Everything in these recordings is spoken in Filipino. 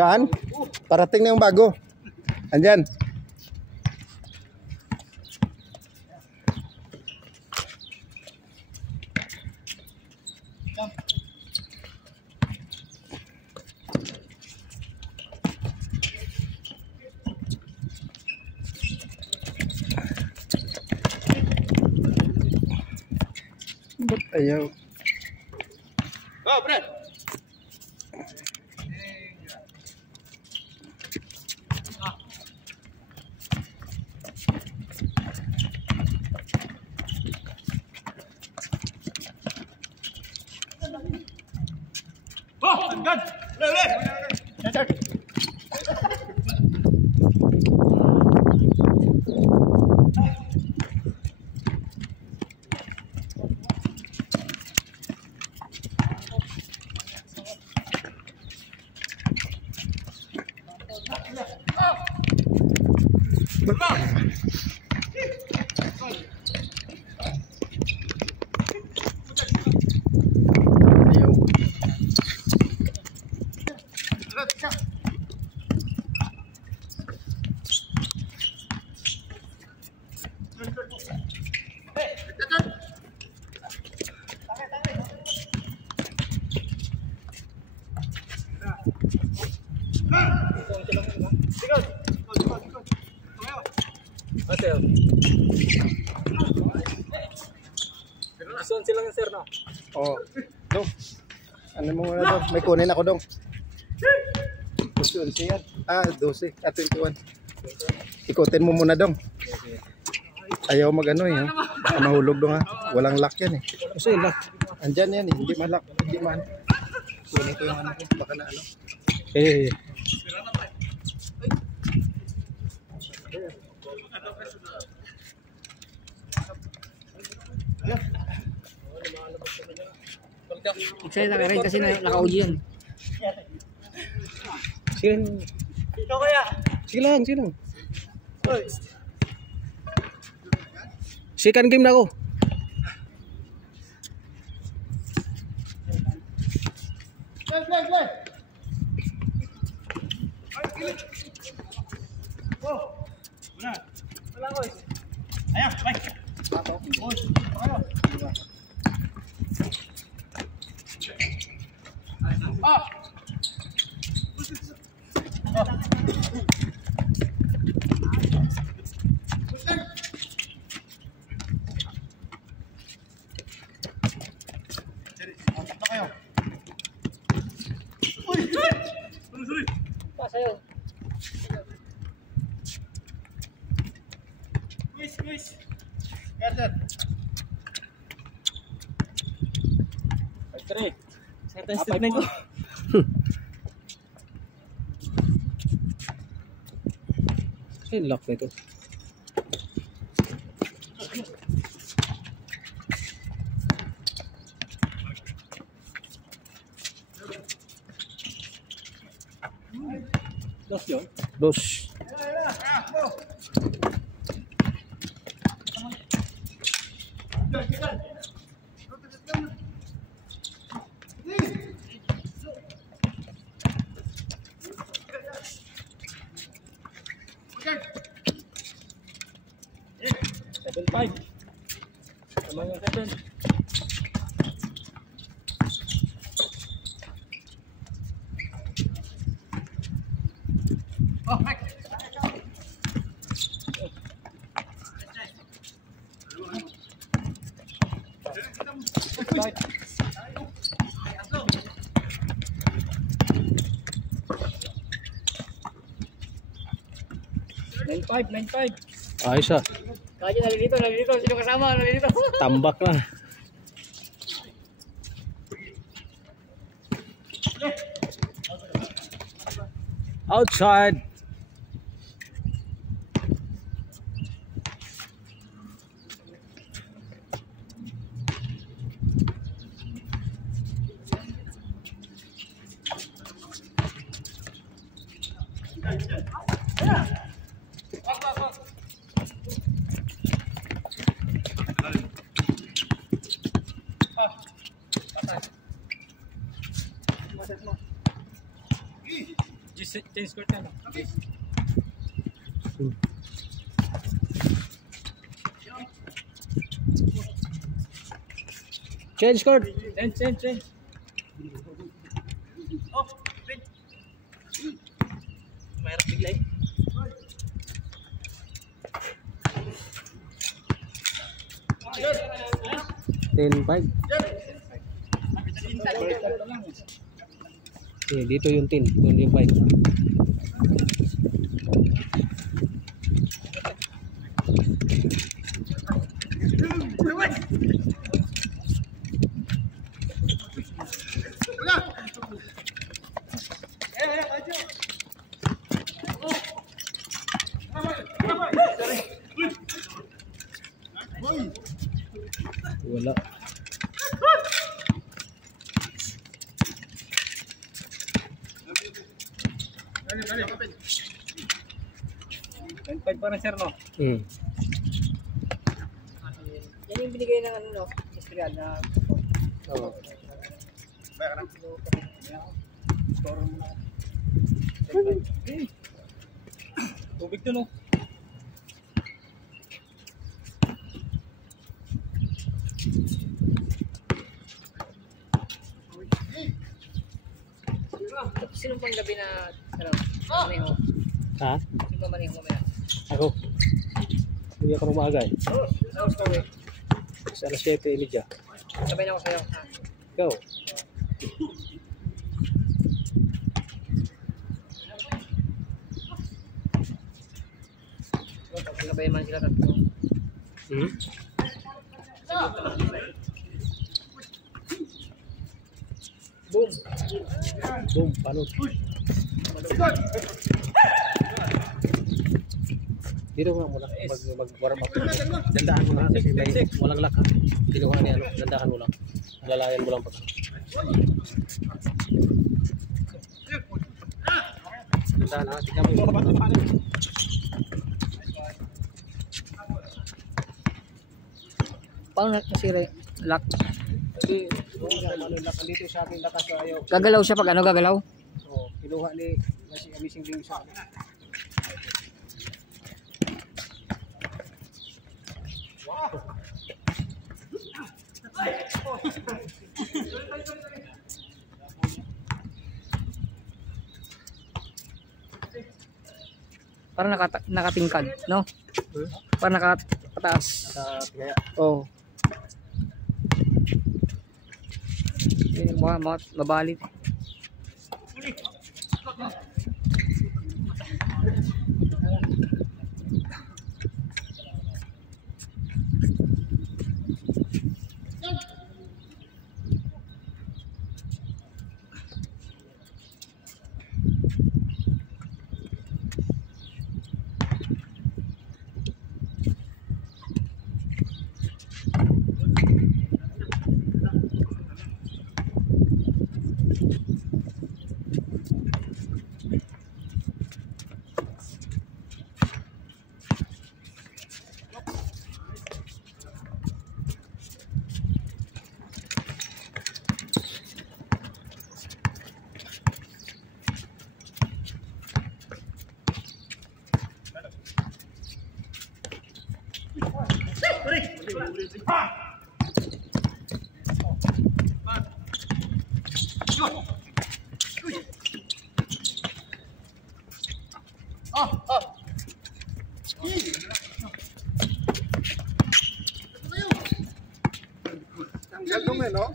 Magaan. Parating na yung bago. Andyan. Ba't ayaw? Oh, pre! Oh, agad! Ule! Son sila ng sir, no? Oh, dong. Ano mo muna dong? May kunin ako dong. 12 yan. 12. 21. Ikutin mo muna dong. Ayaw mag-ano eh. Baka mahulog dong ha. Walang lock yan eh. Kasi lock. Andyan yan eh. Hindi man-lock. Hindi man. Kunin ko yung ano ko. Baka na ano. Excited na rin kasi naka-audio yan. Sige. Ikaw kaya? Sige lang. Second game na ako. Play! Oh! Wala ko eh. Ayan, bye! Oh! Squeeze. Garden. Three. Step na ko. Kasi lock na ito. Dos yun? Dos. Seven five. Sama yung 7. Oh, Mike. Nine five. Ayos ah. Kaya nalilito. Sino kasama? Nalilito. Tambak na. Outside. change court na. Change court. Change. Oh, wait. Mayroon bigla eh. Good. 10-5. Okay, dito yung 10, doon yung 5. Wala. Pa rin sir, no? Yan yung binigay ng ano, no? Estrella na... Oo. Tubig to, no? Sino pang gabi na... Ano? Maneho? Ha? Sino ba maneho mamaya? Ako. Hindi ako umaga eh. Tapos kami. Sa alas 7:30. Sabay na ako sa'yo. Ha? Ikaw. Sabay man sila tatlo. Boom! Boom. Paano? Dito ko muna mag-warm up. Dandahan mo na kasi may walang lock ha. Kinuha ni ano, dandahan mo lang. Lalayan mo lang pag. Dandahan ha, tignan mo yung Paano nasira yung lock? Hindi, ano lock dito sa akin lakas so ayaw. Gagalaw siya pag ano gagalaw? Oh, kinuha ni si Amazing Ding sa akin. Parang nakatingkad, no? Parang nakataas. Kaya Oh. Yan yung mga mabalit. Tanggal dong eh, no?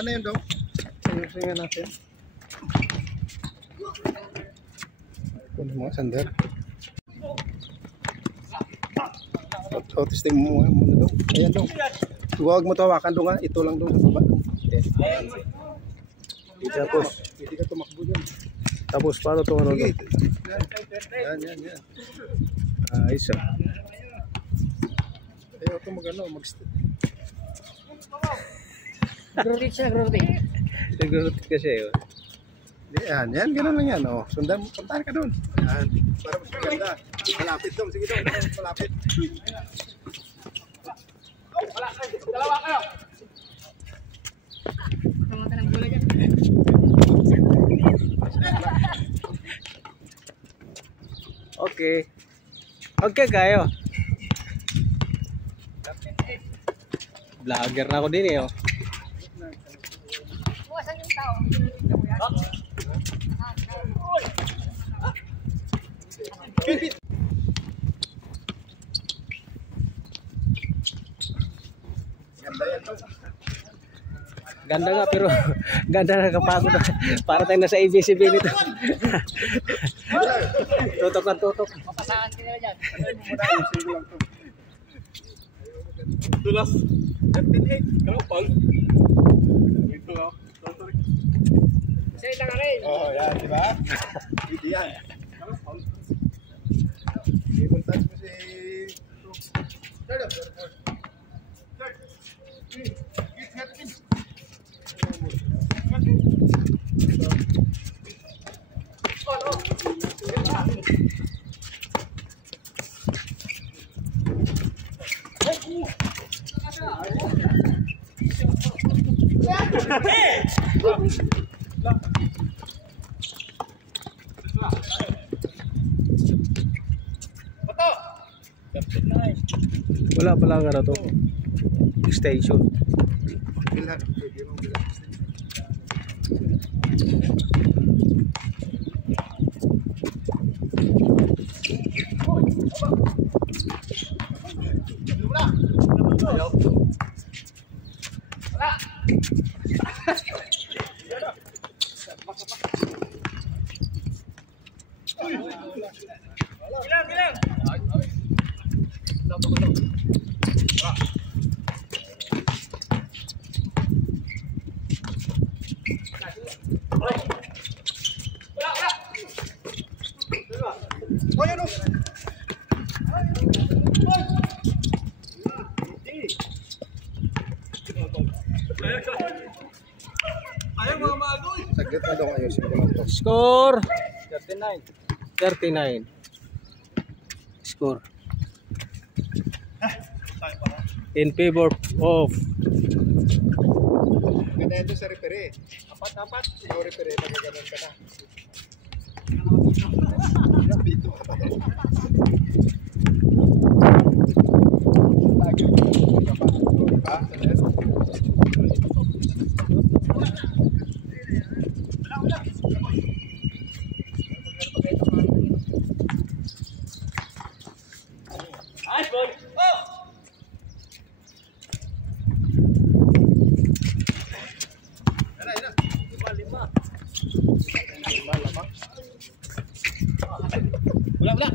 Ano yun dong? tingnan natin. Kunin mo, Sander. Testing mo muna dong. Ayan dong. Huwag mo tawakan dong ha. Ito lang dong sa baba dong. Tapos, hindi ka tumakbo dyan. Tapos paano ito ano? Sige. Yan. Ayos ah. Ayaw ito mag-ano, Nag-rotate siya, nag-rotate. Nag-rotate kasi yun. Yan, gano'n lang yan. Oh. Sundan, puntahan ka doon. Yan, para mas maganda. Malapit dong, sige dong, malapit. Dalawa kayo. Kamata ng gula dyan. Okay. Okay kayo. Vlogger na ako din eh. Oh. Buwasan yung tao. Ganda nga pero ganda na kapagod. Para tayo nasa ABCB nito. Tutok na tutok. Papasahan ka nila dyan. Tulas. 13-8. Kalupag. Ito nga. Sa'yo lang ka rin. Oh, yan, di ba? Hindi yan. I-montage mo si... Wala pala nga na to. Station. Bilan. Saglit na daw ayusin ko lang to. Score 39. 39. Score. In favor of Ganda yan doon sa referee. Apat. Ikaw referee, magaganon ka na. Dito ka pa. Lagi mo ka pa. Diba? Nice boy. Oh! Wala.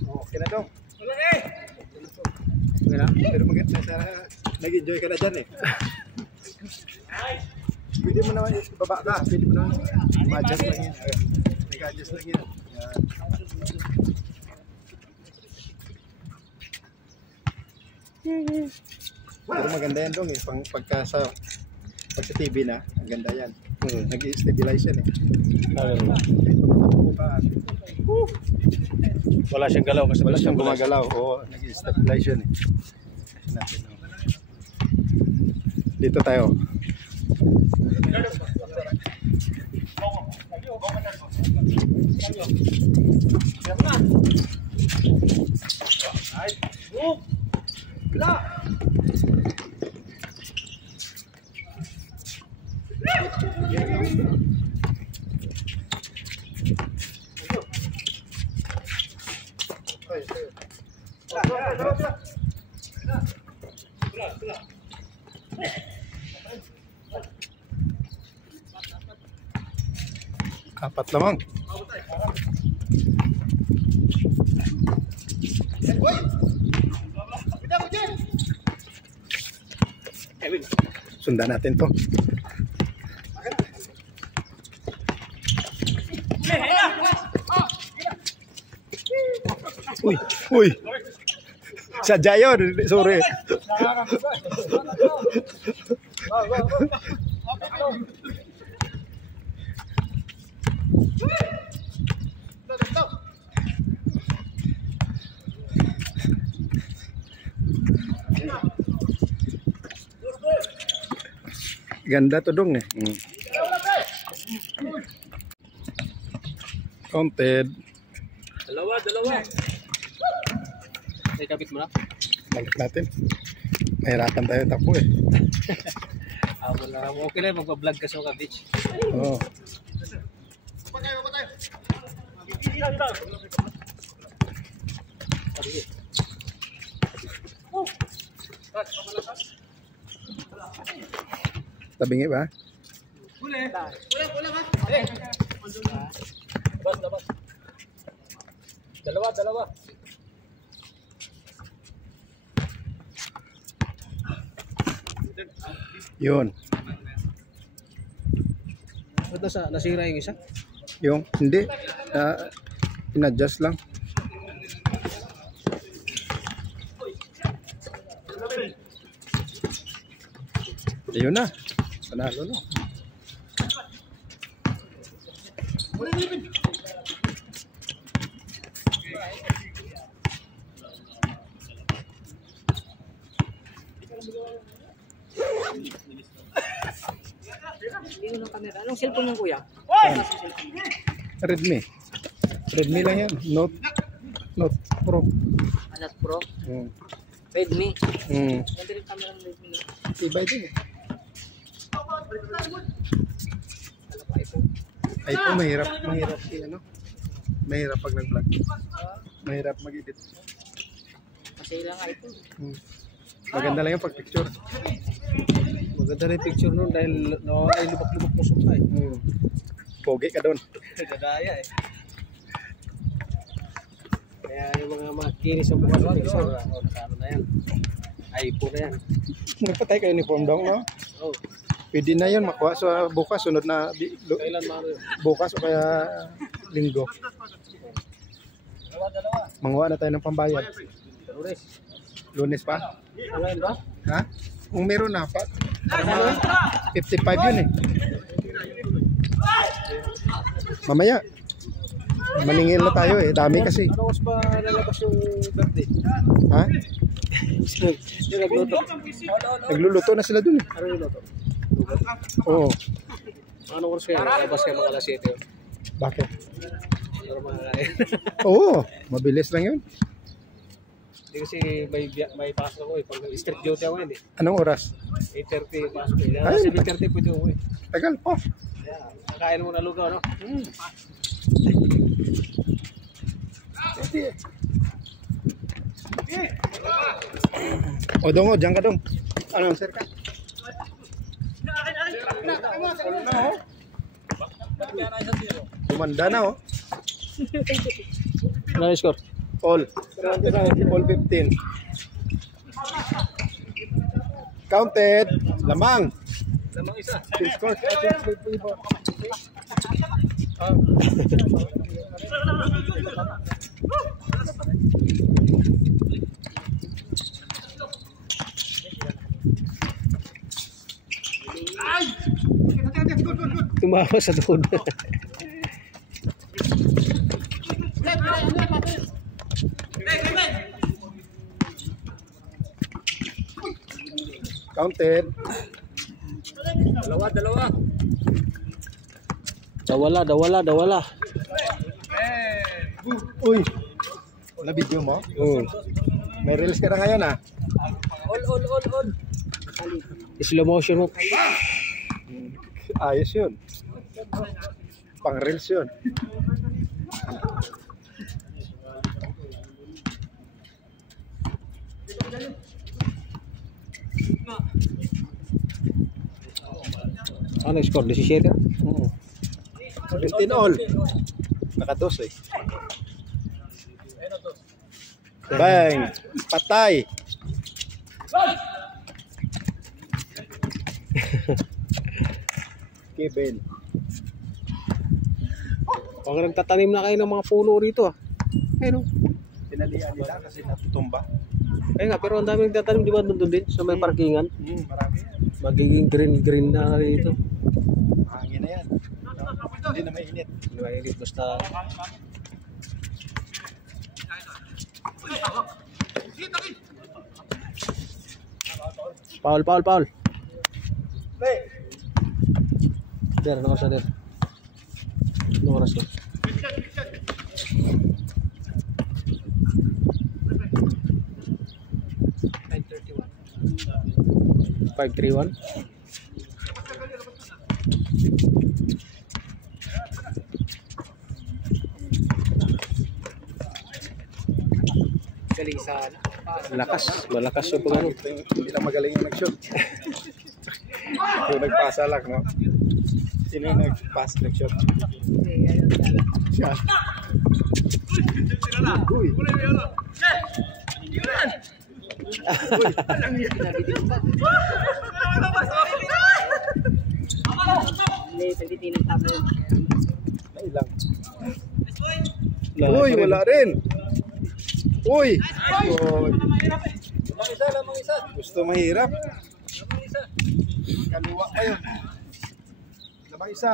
Okay na daw. Wala eh. Wala. Pero maganda sa nag-enjoy ka na dyan eh. Pwede mo naman ibaba ka. Pwede mo naman ma-adjust lang yan. Nag-adjust lang yan. Pero maganda yan dong eh. Pagka sa TV na, ang ganda yan. Nag-stabilize yan eh. Ito matapukan. Wala siyang galaw kasi Wala siyang gumagalaw. Oo, nag-stabilize yan eh. Kasi natin, oh. Dito tayo. Apat lamang. Sundan natin to. Uy. Sadya yun. Sorry. Ganda to dong eh. Counted. dalawa. Ay, kapit mo na. Balik natin. Mahirapan tayo takbo eh. Wala. Okay lang, magpa-vlog ka sa beach. Oo. Tabingi ba? Huli. Wala ka. Labas. Dalawa. Yun. Ba't nasira yung isa? Yung, hindi. In-adjust lang. Ayun na. Panalo na. Hindi ko ng camera. Anong cellphone mo, kuya? Redmi. Redmi lang yan. Note Pro. Anak Pro? Hmm. Redmi? Hmm. Ganda rin camera ng Redmi. No? Ibay din eh. Alam ko iPhone. iPhone mahirap ano? Mahirap pag nag-vlog. Mahirap mag-edit. Masaya lang iPhone. Hmm. Maganda lang yung pag picture. Maganda rin picture nun dahil ay lubak-lubak mo sumpa eh. Hmm. Pogi ka doon. Dadaya eh. Kaya yung mga kinis sa bukas ng picture, nakano na yan. iPhone na yan. Nagpatay ka uniform dong, no? Oh, Pwede na yun makuha sa bukas, sunod na kailan maro yun? bukas o kaya linggo. Manguha na tayo ng pambayad. Lunes. Lunes pa? Ngayon ba? Ha? Kung meron na pa. 55 yun eh. Mamaya. Maningil na tayo eh. Dami kasi. Ano oras pa lalabas yung birthday? Ha? Yung nagluto. Nagluluto na sila dun eh. Ano yung luto? Oo. Ano oras kaya lalabas kayo mga alas 7 yun? Bakit? Pero mga Oo. Mabilis lang yun. Hindi kasi may pasok ako eh. Pag street duty ako yun eh. Anong oras? 8:30 pasok eh. Ay. 7:30 pwede ako eh. Tagal pa. Yeah. Kakain mo na lugaw, no? O dong, dyan ka dong. Ano, sir ka? Kumanda na oh. Ano yung score? All 15. Counted. Lamang. Lamang isa. Team score. Tumawa sa tuhod. Counted. Dalawa. Dawala. Uy. Na video mo? May reels ka na ngayon ah. All. Slow motion mo. Ayos yun. Pang reels yun. Ano yung score? 17? Oo. 15 all. Naka-2 eh. Bang! Patay! Kevin. Pag nagtatanim na kayo ng mga puno rito ah. Ayun oh. Tinalian nila kasi natutumba. Ayun nga, pero ang daming nagtatanim di ba doon din sa may parkingan? Marami yan. Magiging green na rito. Hangin na yan. Hindi na mainit. Hindi mainit basta. Paul. Der, ano oras na der? Ano oras na? 531. Galing sana. Malakas yung pagano. Hindi lang magaling yung nag-shoot. Yung nagpasa lang, no? Sino yung nag-pass, nag-shoot? Siya. Uy. Nagtitinang tabo. Ay lang. Uy, wala rin. Uy. Lamang isa. Gusto mahirap. Kaliwa kayo. Lamang isa.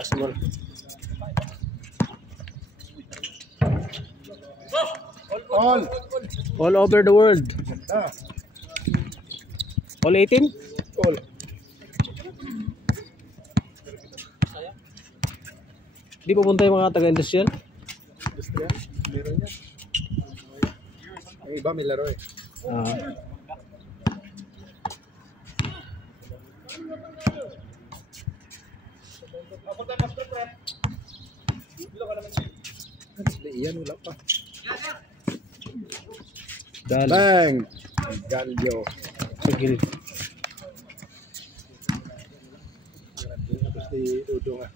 Small. All over the world. Ah, All 18? all. Di pupunta yung mga taga-industrial? Gusto yan? Meron yan. Ang iba may laro eh. Iyan wala pa. Dali. Bang! Galyo. Sa gilid. Tapos si Udo nga.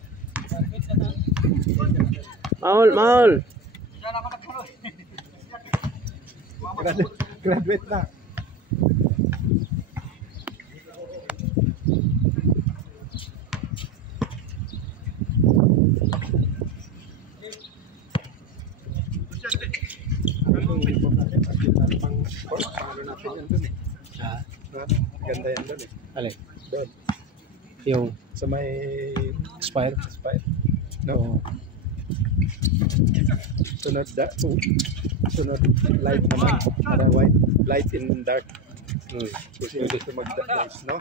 Maul! Graduate na. Ganda yan doon eh. Alin? Doon. Yung Sa may Spire. No. Sunod sunod light naman. Para white. Light in dark. Kasi yung gusto mag-light, no?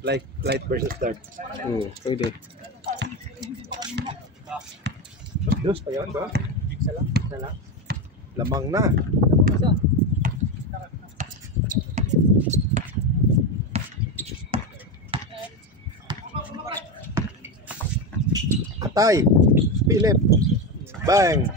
Light versus dark. Pwede. Dos pa yun ba? Isa lang. Lamang na. Isa. Atay. Philip. Bang.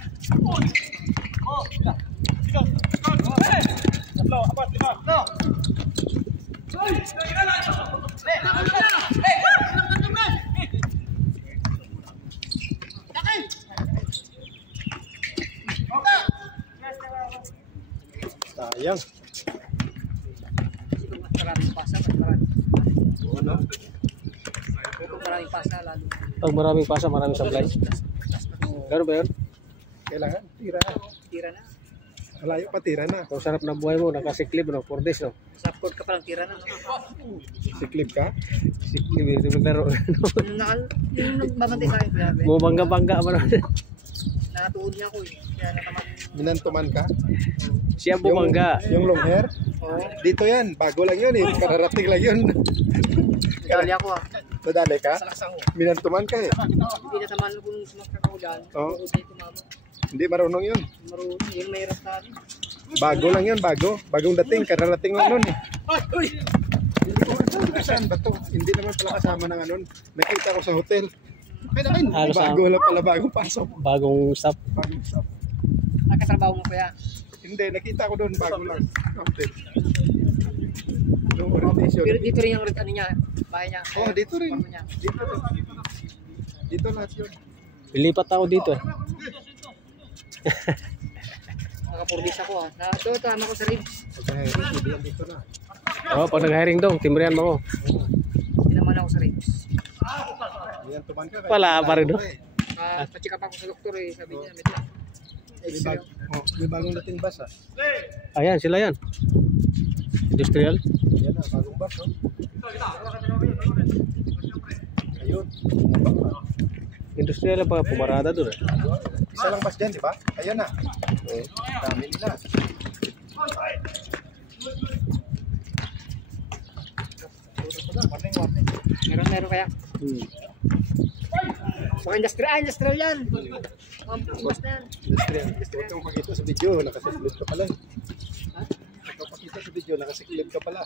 Sayang. Maraming pasa, mas marami. Ano? Kung maraming pasa, lalo. Pag maraming pasa, maraming supply. Gano'n ba yun? Kailangan tira na. Tira na. Malayo pa tira na. Ang sarap ng buhay mo, nakasiklib, no? 4 days, no? Sa court ka palang tira na. Siklib ka. Siklib, hindi maglaro. Yung nagbabantay sa akin, grabe. Bumangga-bangga mo na. Nakatuod niya ako eh. Kaya nataman. Minantuman ka. Siya bumangga. Yung long hair. Oo. Dito yan. Bago lang yun eh. Kararating lang yun. Nadali ako ah. Nadali ka? Salaksang ko. Minantuman ka eh. Hindi nataman kung sumaksak ako dyan. Oo. Hindi tumama. Hindi marunong yun. Marunong. Yung may rasta rin. Bago lang yun. Bago. Bagong dating. Kararating lang nun eh. Hindi ko alam saan ba to. Hindi naman pala kasama ng anon. Nakita ko sa hotel. Bago lang pala. Bagong pasok. Bagong stop. Bagong stop. Nakatrabaho mo pa yan. Hindi. Nakita ko doon. Bago lang. Hotel. Yung orientation. Pero dito rin yung ano niya. Bahay niya. Oh, dito rin. Kwarto niya. Dito. Dito lahat yun. Lilipat ako dito. Nakapurdis ako ah. Ito, tama ko sa ribs. Okay. Dito na. Pag nag-hiring daw, timbrihan mo ako. Hindi naman ako sa ribs. Minantuman ka. Wala pa rin, no? Pa-check up ako sa doktor eh. Sabi niya, May bagong dating bus ah. Ayan, sila yan. Industrial. Yan na, bagong bus oh. Ayun. Industrial pa pumarada doon. Isa lang bus dyan, di ba? Ayun na. Dami nila. Meron kaya. Mga industrial yan. Mga bukas na yan. Industrial. Huwag kang pakita sa video, nakasiklip ka pala. Huwag kang pakita sa video, nakasiklip ka pala.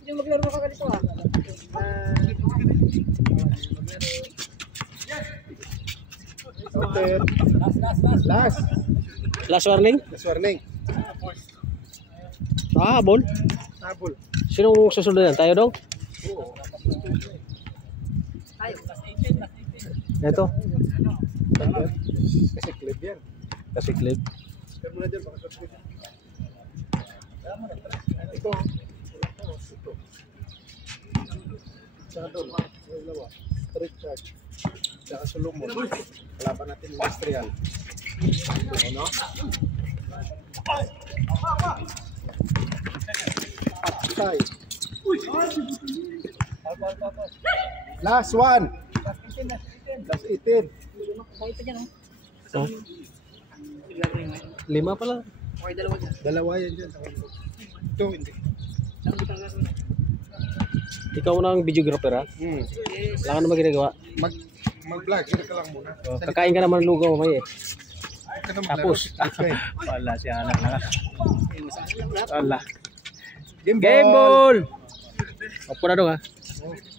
Hindi maglaro ka ganito ah. Outer. Last. Last warning. Last warning. Habol. Habol. Sinong susunod yan? Tayo daw? Ito. Kasi clip yan. Kasi clip. Kaya mo na dyan, baka sa ito. Ito. Saka doon. Dalawa. Straight charge. Saka sulumon. Kalaban natin industrial. Ano? Patay. Last one. Last 18. Oh. 5 pala. Okay, dalawa dyan. Dalawa yan dyan. Ito, hindi. Ikaw na ang videographer ha? Wala ka naman ginagawa. Mag-vlog. Sino ka lang muna. Kakain ka naman lugaw mamaya eh. Ka naman Tapos. laro. Wala si anak na. Wala. Game Game ball! Opo na dong ha. ball.